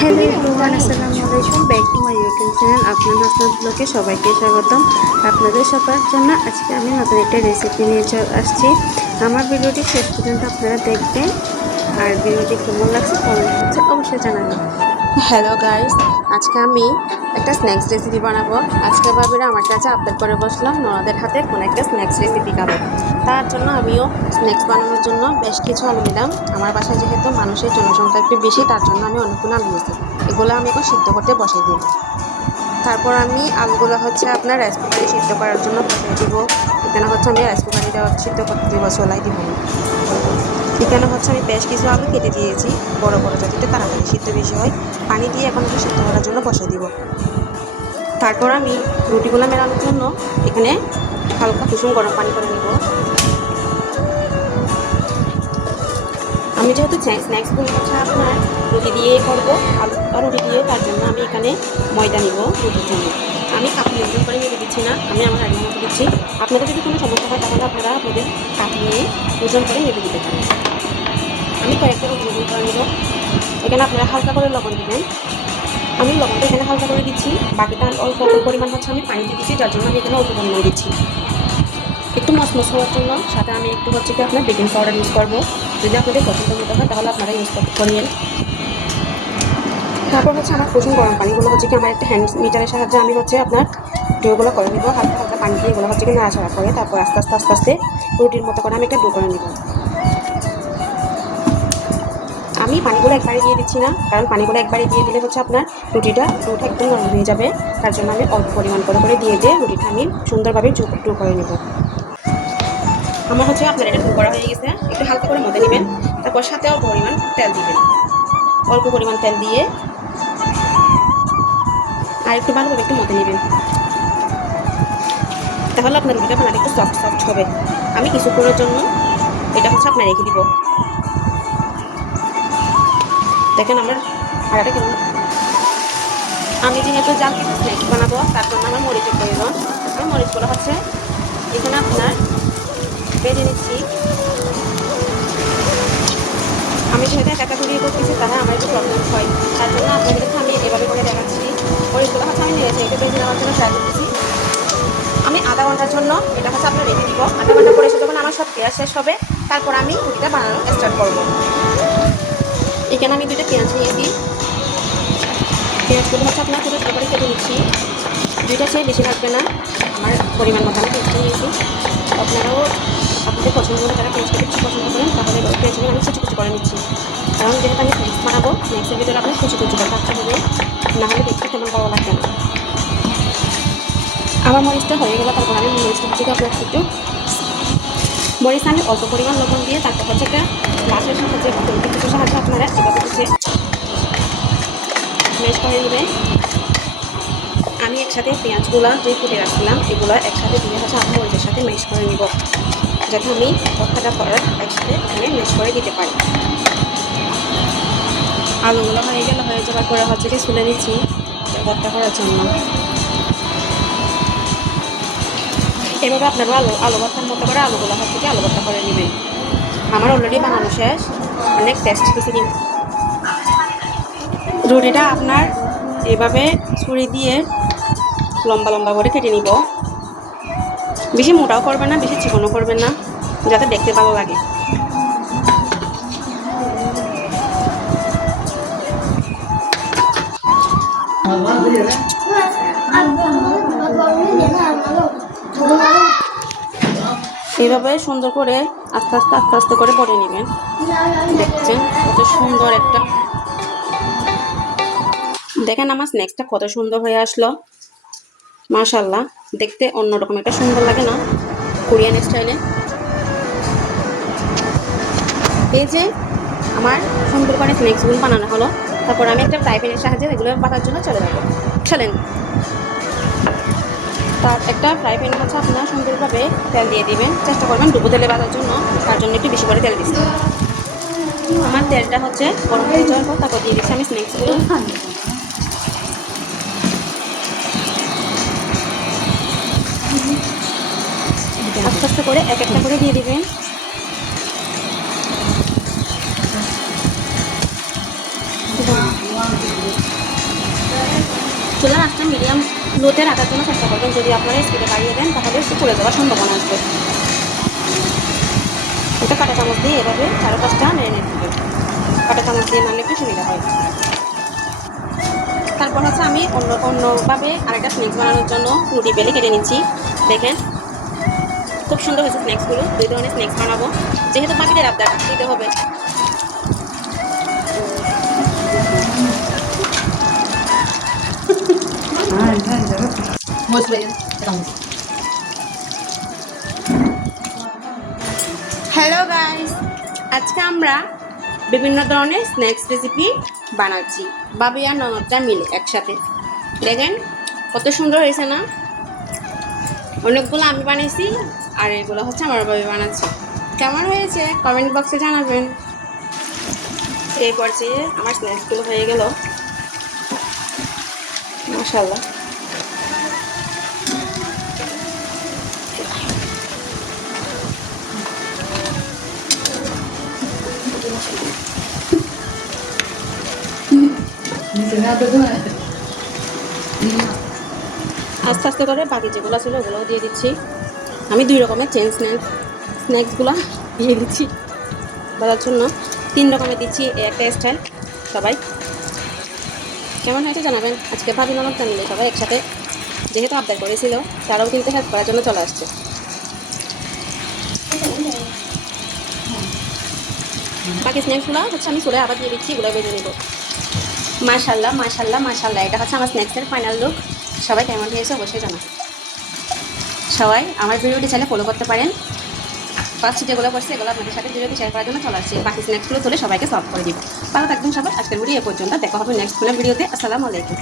Hello everyone, আসসালামু আলাইকুম। Back to my YouTube channel আপনার হাসনাত ব্লগে সবাইকে স্বাগতম। আপনাদের সবার জন্য আজকে আমি নতুন একটা রেসিপি নিয়ে আসছি। আমার ভিডিওটি শেষ পর্যন্ত আপনারা দেখবেন, আর ভিডিওটি কেমন লাগছে কমেন্ট বক্সে অবশ্যই জানাবেন। হ্যালো গাইস, আজকে আমি একটা স্ন্যাক্স রেসিপি বানাবো। আজকে ভাবিরা আমার কাছে আবদার করে বসলাম ননদের হাতে কোনো একটা স্ন্যাক্স রেসিপি খাবো। তার জন্য আমিও স্ন্যাক্স বানানোর জন্য বেশ কিছু আলু নিলাম। আমার বাসায় যেহেতু মানুষের জনসংখ্যা একটু বেশি, তার জন্য আমি অনেকগুলো আলু নিয়েছি। এগুলো আমি এখন সিদ্ধ করতে বসিয়ে দিই। তারপর আমি আলুগুলো আপনার রাইস কুকারে সিদ্ধ করার জন্য বসিয়ে দিব। এখানে আমি রাইস কুকারে সিদ্ধ করতে দিব, চলাই দিব। এখানে আমি বেশ কিছু আলু কেটে দিয়েছি বড় বড়, যাতে তাড়াতাড়ি সিদ্ধ বেশি হয়। পানি দিয়ে এখন একটু সিদ্ধ করার জন্য বসিয়ে দিব। তারপর আমি রুটিগুলো মেলানোর জন্য এখানে হালকা কুসুম গরম পানি করে নিব। আমি যেহেতু স্ন্যাক্সগুলো আপনার রুটি দিয়ে করবো, আলু আর রুটি দিয়ে, তার জন্য আমি এখানে ময়দা নিব রুটির জন্য। আমি কাপ নিয়ন্ত্রণ করে নিয়ে দিচ্ছি না, আমি আমার আগে মতো দিচ্ছি। আপনাদের যদি কোনো সমস্যা হয় তাহলে আপনারা আপনাদের কাপ নিয়ে ওজন করে নেড়ে দিতে পারেন। আমি কয়েকটা রুটি করে নেব। এখানে আপনারা হালকা করে লবণ দিবেন। আমি লবণটা এখানে হালকা করে দিচ্ছি, বাকিটা অল্প অল্প পরিমাণ আমি পানি দিয়ে দিচ্ছি, যার জন্য আমি এখানে অল্প পরিমাণ দিচ্ছি। একটু মসমস হওয়ার জন্য সাথে আমি একটু কি আপনার বেকিং পাউডার ইউজ করবো। যদি আপনাদের পছন্দ মতো হয় তাহলে আপনারা ইউজ করিয়েন। তারপর আমার কুসুম গরম পানিগুলো কি আমার একটা হ্যান্ড মিটারের সাহায্যে আমি আপনার ডোগুলো করে নেব। হালকা হালকা পানি দিয়ে এগুলো কি নাড়াচাড়া করে তারপর আস্তে আস্তে আস্তে আস্তে রুটির মতো করে আমি একটা ডো করে নেব। আমি পানিগুলো একবারে দিয়ে দিচ্ছি না, কারণ পানিগুলো একবারে দিয়ে দিলে আপনার ডোটা একদম নরম হয়ে যাবে। তার জন্য আমি অল্প পরিমাণ করে দিয়ে রুটিটা আমি সুন্দরভাবে ডো করে নেব। আমার আপনার এটা ডো করা হয়ে গেছে। একটু হালকা করে মতে নেবেন, তারপর সাথে অল্প পরিমাণ তেল দিবেন। অল্প পরিমাণ তেল দিয়ে আর একটু ভালোভাবে একটু মতে নেবেন, তাহলে আপনার রুটিটা বানাতে একটু সফট সফট হবে। আমি কিছুক্ষণের জন্য এটা আপনার রেখে দিব। দেখেন আমার আটাটা কেমন। আমি যেহেতু জাল কিছু স্ন্যাক্স বানাবো, তার জন্য আমার মরিচের প্রয়োজন। আমার মরিচগুলো এখানে আপনার বেজে নিচ্ছি। আমি যেহেতু একা ঘুরিয়ে করতেছি, তাহলে আমার একটু প্রবলেম হয়, তার জন্য আপনাদেরকে আমি এভাবে করে দেখাচ্ছি। মরিচগুলো আমি নিয়েছি, একটু বেজে নেওয়ার জন্য ট্রাই করতেছি। আমি আধা ঘন্টার জন্য এটা আপনার রেখে দিব। আধা ঘন্টা পরে এসে যখন আমার সব পেঁয়াজ শেষ হবে, তারপর আমি রুটিটা বানানো স্টার্ট করবো। এখানে আমি দুইটা পেঁয়াজ নিয়েছি। পেঁয়াজগুলো আপনার ছোটো ছোটো করে কেটে নিচ্ছি। দুইটা চেয়ে বেশি লাগবে না, আমার পরিমাণ মতো আমি পেঁয়াজটা নিয়েছি। আপনারাও আপনাদের পছন্দ করে যারা পেঁয়াজ খেতে বেশি পছন্দ করেন তাহলে পেঁয়াজগুলো আমি কুচি কুচি করে নিচ্ছি। কারণ যেহেতু আমি স্ন্যাক্স বানাবো, স্ন্যাক্সের ভিতরে আপনার কুচি কুচি করে থাকতে হবে, নাহলে দেখতে তেমন ভালো লাগবে না। আমার মরিচটা হয়ে গেল, তারপর আমি মরিচটা থেকে আপনার একটু মরিচ আমি অল্প পরিমাণ লবণ দিয়ে তারপর একটা গ্লাসের সাহায্যে কিছুর সাহায্যে আপনারা এভাবে কিছু ম্যাশ করে নেবেন। আমি একসাথে পেঁয়াজগুলো যে ফুটে রাখছিলাম এগুলো একসাথে দিয়ে আমি মরিচের সাথে ম্যাশ করে নিব, যাতে আমি ভর্তাটা করার একসাথে এখানে ম্যাশ করে দিতে পারি। আলুগুলো হয়ে যাওয়ার পরে কি ছুলে নিচ্ছি ভর্তা করার জন্য। এভাবে আপনারা আলু ভর্তার মতো করে আলুগুলো আলু ভর্তা করে নেবেন। আমার অলরেডি বানানো শেষ, অনেক টেস্টি রেসিপি। রুটিটা আপনার এভাবে ছুরি দিয়ে লম্বা লম্বা করে কেটে নিব। বেশি মোটাও করবেন না, বেশি চিকনও করবেন না, যাতে দেখতে ভালো লাগে। এইভাবে সুন্দর করে আস্তে আস্তে আস্তে আস্তে করে পরে নেবেন। দেখছেন কত সুন্দর একটা, দেখেন আমার স্ন্যাক্সটা কত সুন্দর হয়ে আসলো। মাশাআল্লাহ, দেখতে অন্যরকম একটা সুন্দর লাগে না, কোরিয়ান স্টাইলে। এই যে আমার সুন্দর করে স্ন্যাক্সগুলো বানানো হলো, তারপর আমি একটা ফ্রাই প্যানের সাহায্যে এগুলো বানার জন্য চলে যাবো। চলেন। তার একটা ফ্রাই প্যান আপনারা সুন্দরভাবে তেল দিয়ে দিবেন, চেষ্টা করবেন ডুবো তেলে বাজার জন্য, তার জন্য একটু বেশি করে তেল দিচ্ছি। আমার তেলটা গরম হয়ে যাওয়ার পর তারপর দিয়ে দিচ্ছি আমি স্ন্যাক্সগুলো। আস্তে আস্তে করে এক একটা করে দিয়ে দিবেন। চুলার আঁচটা মিডিয়াম লোতে রাখার জন্য চেষ্টা করবেন। যদি আপনারা স্পিডে বাড়িয়ে দেন তাহলে একটু পুড়ে যাওয়ার সম্ভাবনা আসবে। এটা কাঁটা চামচ দিয়ে এভাবে 4-5টা মেরিনেট দিবেন। কাঁটা চামচ দিয়ে নাড়লে একটু সুবিধা হয়। তারপর হচ্ছে আমি অন্যভাবে আরেকটা স্ন্যাক্স বানানোর জন্য রুটি বেলে কেটে নিচ্ছি। দেখেন খুব সুন্দর হয়েছে স্ন্যাক্সগুলো। 2 ধরনের স্ন্যাক্স বানাবো, যেহেতু বাকিদের আবদার দিতে হবে। হ্যালো গাইস, আজকে আমরা বিভিন্ন ধরনের স্ন্যাক্স রেসিপি বানাচ্ছি বাবি আর ননদটা মিলে একসাথে। দেখেন কত সুন্দর হয়েছে না? অনেকগুলো আমি বানিয়েছি আর এগুলো হচ্ছে আমার বাবি বানাচ্ছে। কেমন হয়েছে কমেন্ট বক্সে জানাবেন। এই পর্যায়ে আমার স্ন্যাক্সগুলো হয়ে গেল, মাশাআল্লাহ। আস্তে আস্তে করে বাকি যেগুলো ছিল ওগুলোও দিয়ে দিচ্ছি। আমি 2 রকমের চেন স্ন্যাক্সগুলো দিয়ে দিচ্ছি বলার জন্য। 3 রকমের দিচ্ছি, একটা স্টাইল। সবাই কেমন হয়েছে জানাবেন। আজকে ভাবি ননদটা মিলে সবাই একসাথে যেহেতু আবদার করেছিল, তারাও কিন্তু হেল্প করার জন্য চলে আসছে। বাকি স্ন্যাক্সগুলো হচ্ছে আমি চুলে আবার দিয়ে দিচ্ছি, এগুলো বেজে নেব। মাশাল্লাহ মাশাল্লাহ মাশাল্লাহ, এটা হচ্ছে আমার স্ন্যাক্সের ফাইনাল লুক। সবাই কেমন হয়েছে অবশ্যই জানাবেন। সবাই আমার ভিডিওটি চাইলে ফলো করতে পারেন। ফার্স্ট যেগুলো করছি এগুলো আপনাদের সাথে ভিডিওটি শেয়ার করার জন্য চলে আসছে। বাকি স্ন্যাক্সগুলো তুলে সবাইকে সার্ভ করে দিব। ভালো থাকবেন সবাই। আজকের ভিডিও এ পর্যন্ত, দেখা হবে নেক্সট কোনো ভিডিওতে। আসসালামু আলাইকুম।